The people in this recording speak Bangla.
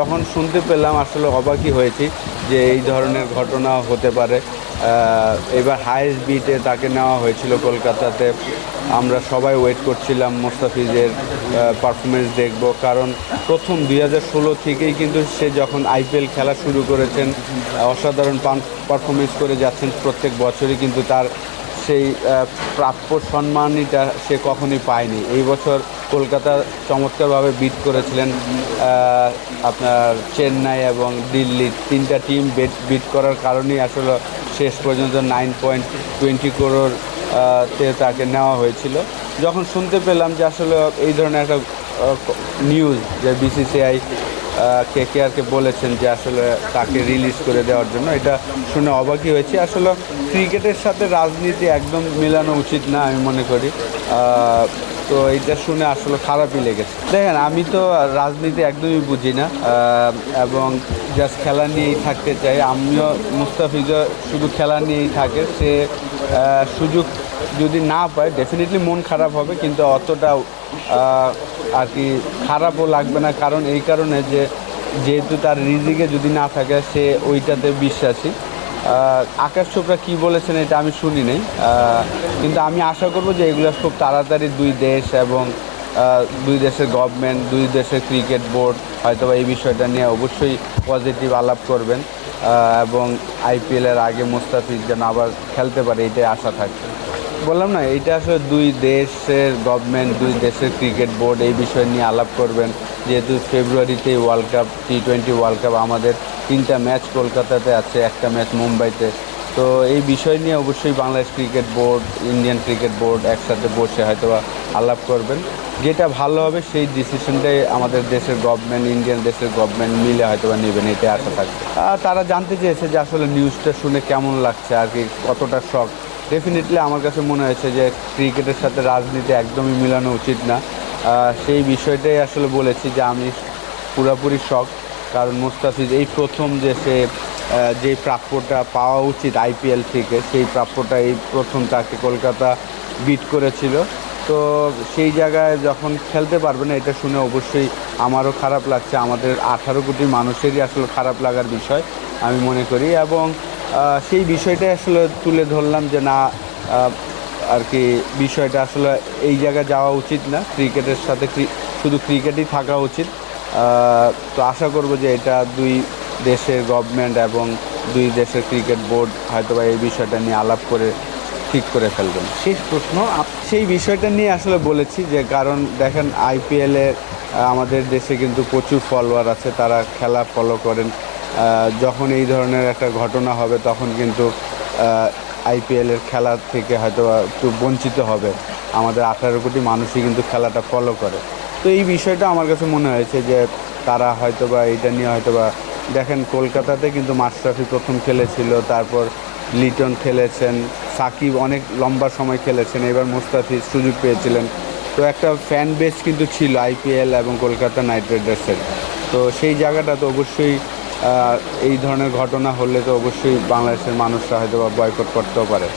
যখন শুনতে পেলাম, আসলে অবাকই হয়েছি যে এই ধরনের ঘটনা হতে পারে। এবার হায়েস্ট বিটে তাকে নেওয়া হয়েছিল কলকাতাতে। আমরা সবাই ওয়েট করছিলাম মোস্তাফিজের পারফরমেন্স দেখব। কারণ প্রথম দুই হাজার ষোলো থেকেই কিন্তু সে যখন আইপিএল খেলা শুরু করেছেন অসাধারণ পারফরমেন্স করে যাচ্ছেন প্রত্যেক বছরই কিন্তু তার সেই প্রাপ্য সম্মানটা সে কখনোই পায়নি। এই বছর কলকাতা চমৎকারভাবে বিট করেছিলেন আপনার চেন্নাই এবং দিল্লি। তিনটা টিম বেট বিট করার কারণেই আসলে শেষ পর্যন্ত নাইন পয়েন্ট টোয়েন্টি করোর তে তাকে নেওয়া হয়েছিল। যখন শুনতে পেলাম যে আসলে এই ধরনের একটা নিউজ যে বিসিসিআই কে কেআরকে বলেছেন যে আসলে তাকে রিলিজ করে দেওয়ার জন্য, এটা শুনে অবাকই হয়েছে। আসলে ক্রিকেটের সাথে রাজনীতি একদম মেলানো উচিত না আমি মনে করি। তো এটা শুনে আসলে খারাপই লেগেছে। দেখেন, আমি তো রাজনীতি একদমই বুঝি না এবং জাস্ট খেলা নিয়েই থাকতে চাই। আমিও মুস্তাফিজও শুধু খেলা নিয়েই থাকে। সে সুযোগ যদি না পায় ডেফিনেটলি মন খারাপ হবে, কিন্তু অতটা আর কি খারাপও লাগবে না। কারণ এই কারণে যে যেহেতু তার রিজিকে যদি না থাকে, সে ওইটাতে বিশ্বাসী। আকাশ চোপড়া কী বলেছেন এটা আমি শুনি নাই। কিন্তু আমি আশা করব যে এগুলো খুব তাড়াতাড়ি দুই দেশ এবং দুই দেশের গভর্নমেন্ট দুই দেশের ক্রিকেট বোর্ড হয়তো এই বিষয়টা নিয়ে অবশ্যই পজিটিভ আলাপ করবেন এবং আইপিএলের আগে মুস্তাফিজ যেন আবার খেলতে পারে, এটাই আশা থাকবে। বললাম না, এইটা আসলে দুই দেশের গভর্নমেন্ট দুই দেশের ক্রিকেট বোর্ড এই বিষয় নিয়ে আলাপ করবেন। যেহেতু ফেব্রুয়ারিতেই world cup T twenty world cup আমাদের তিনটা ম্যাচ কলকাতাতে আছে, একটা ম্যাচ মুম্বাইতে। তো এই বিষয় নিয়ে অবশ্যই Bangladesh cricket board Indian cricket board একসাথে বসে হয়তো আলাপ করবেন। যেটা ভালো হবে, সেই ডিসিশনটাই আমাদের দেশের গভর্নমেন্ট ইন্ডিয়ান দেশের গভর্নমেন্ট মিলে হয়তো বা নেবেন, এটাই আশা থাকবে। তারা জানতে চেয়েছে যে আসলে নিউজটা শুনে কেমন লাগছে, আর কি কতটা শখ ডেফিনেটলি আমার কাছে মনে হয়েছে যে ক্রিকেটের সাথে রাজনীতি একদমই মিলানো উচিত না। সেই বিষয়টাই আসলে বলেছি যে আমি পুরোপুরি শখ কারণ মুস্তাফিজ এই প্রথম যে সে যে প্রাপ্যটা পাওয়া উচিত আইপিএল থেকে, সেই প্রাপ্যটা এই প্রথম তাকে কলকাতা বিট করেছিল। তো সেই জায়গায় যখন খেলতে পারবে না, এটা শুনে অবশ্যই আমারও খারাপ লাগছে। আমাদের আঠারো কোটি মানুষেরই আসলে খারাপ লাগার বিষয়, আমি মনে করি। এবং সেই বিষয়টাই আসলে তুলে ধরলাম যে না আর কি বিষয়টা আসলে এই জায়গায় যাওয়া উচিত না। ক্রিকেটের সাথে শুধু ক্রিকেটই থাকা উচিত। তো আশা করব যে এটা দুই দেশের গভর্নমেন্ট এবং দুই দেশের ক্রিকেট বোর্ড হয়তো বা এই বিষয়টা নিয়ে আলাপ করে ঠিক করে ফেলবেন। শেষ প্রশ্ন সেই বিষয়টা নিয়ে আসলে বলেছি যে কারণ দেখেন আইপিএলে আমাদের দেশে কিন্তু প্রচুর ফলোয়ার আছে তারা খেলা ফলো করেন। যখন এই ধরনের একটা ঘটনা হবে, তখন কিন্তু আইপিএলের খেলা থেকে হয়তো একটু বঞ্চিত হবে। আমাদের আঠারো কোটি মানুষই কিন্তু খেলাটা ফলো করে। তো এই বিষয়টা আমার কাছে মনে হয়েছে যে, তারা হয়তো বা এটা নিয়ে হয়তো বা দেখেন কলকাতাতে কিন্তু মাশরাফি প্রথম খেলেছিল, তারপর লিটন খেলেছেন, সাকিব অনেক লম্বা সময় খেলেছেন, এবার মুস্তাফিজ সুযোগ পেয়েছিলেন। তো একটা ফ্যান বেস কিন্তু ছিল আইপিএল এবং কলকাতা নাইট রাইডার্সের। তো সেই জায়গাটা তো অবশ্যই এই ধরনের ঘটনা হলে তো অবশ্যই বাংলাদেশের মানুষরা হয়তো বা বয়কট করতেও পারে।